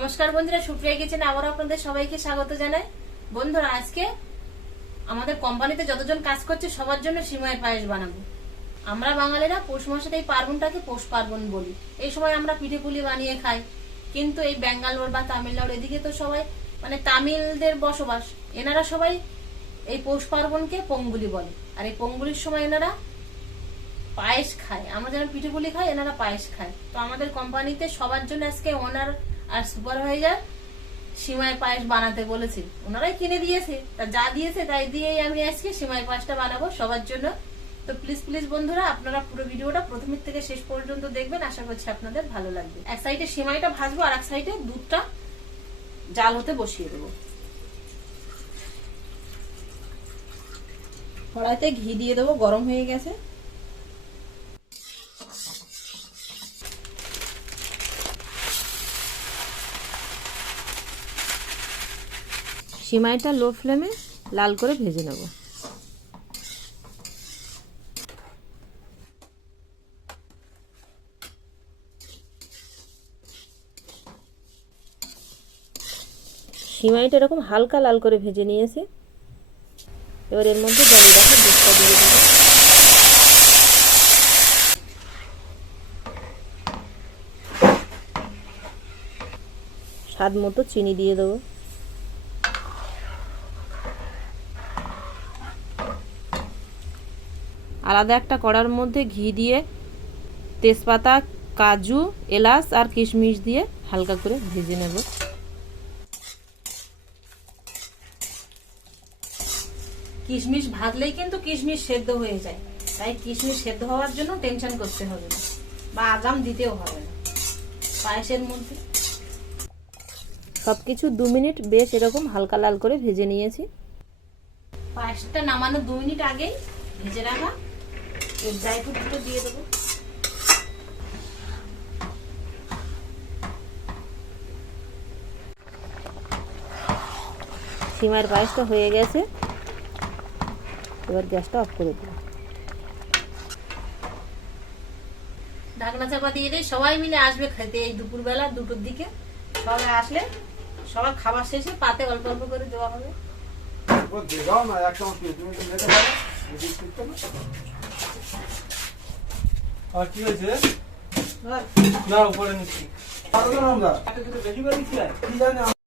নমস্কার বন্ধুরা, সুপ্রিয়া কিচেনে আবার আপনাদের সবাইকে স্বাগত জানাই। বন্ধুরা, আজকে আমাদের কোম্পানিতে যতজন কাজ করছে সবার জন্য সিমাইয়ের পায়েস বানাবো। আমরা বাঙালিরা পৌষ মাসের এই পার্বণটাকে পৌষ পার্বণ বলি। এই সময় আমরা পিঠে পুলি বানিয়ে খাই, কিন্তু এই ব্যাঙ্গালোর বা তামিলনাড়ু এদিকে তো সবাই তামিলদের বসবাস, এনারা সবাই এই পৌষ পার্বণকে পঙ্গুলি বলে। আর এই পঙ্গুলির সময় এনারা পায়েস খায়। আমরা যেন পিঠে পুলি খাই, এনারা পায়েস খায়। তো আমাদের কোম্পানিতে সবার জন্য আজকে ওনার আর সুপারভাইজার সিমাই পায়েস বানাতে বলেছে। ওনারাই কিনে দিয়েছে, তা যা দিয়েছে তাই দিয়েই আমি আজকে সিমাই পায়েসটা বানাবো সবার জন্য। তো প্লিজ বন্ধুরা, আপনারা পুরো ভিডিওটা প্রথম থেকে শেষ পর্যন্ত দেখবেন, আশা করছি আপনাদের ভালো লাগবে। এক সাইডে সিমাইটা ভাজবো আর এক সাইডে দুধটা জাল হতে বসিয়ে দেবো। কড়াইতে ঘি দিয়ে দেবো, গরম হয়ে গেছে। সিমাইটা লো ফ্লেমে লাল করে ভেজে নেব। সিমাইটা এরকম হালকা লাল করে ভেজে নিয়েছি। এবার এর মধ্যে জলে রাখা দুধটা দিয়ে দেব। স্বাদ মতো চিনি দিয়ে দেবো। আলাদা একটা কড়ার মধ্যে ঘি দিয়ে তেজপাতা, কাজু, এলাচ আর কিশমিশ দিয়ে হালকা করে ভেজে নেব। কিশমিশ ভাজলেই কিন্তু কিশমিশ সেদ্ধ হয়ে যায়, তাই কিশমিশ সেদ্ধ হওয়ার জন্য টেনশন করতে হবে না, বা আগাম দিতেও হবে না পায়েসের মধ্যে। সবকিছু 2 মিনিট বেশ এরকম হালকা লাল করে ভেজে নিয়েছি। পায়েসটা নামানোর 2 মিনিট আগেই ভেজে রাখা এই ড্রাই ফ্রুটগুলো দিয়ে দেবো। সিমাইয়ের পায়েসটা হয়ে গেছে, এবার গ্যাসটা অফ করে দেবো। ঢাকনা চাপা দিয়ে দিই। সবাই মিলে আসবে খেতে এই দুপুরবেলা 2টোর দিকে। সবাই আসলে সবার খাবার শেষে পাতে অল্প অল্প করে দেওয়া হবে। আর কি হয়েছে না উপরে নিচ্ছি বেশি করে নিচ্ছি কি জানি।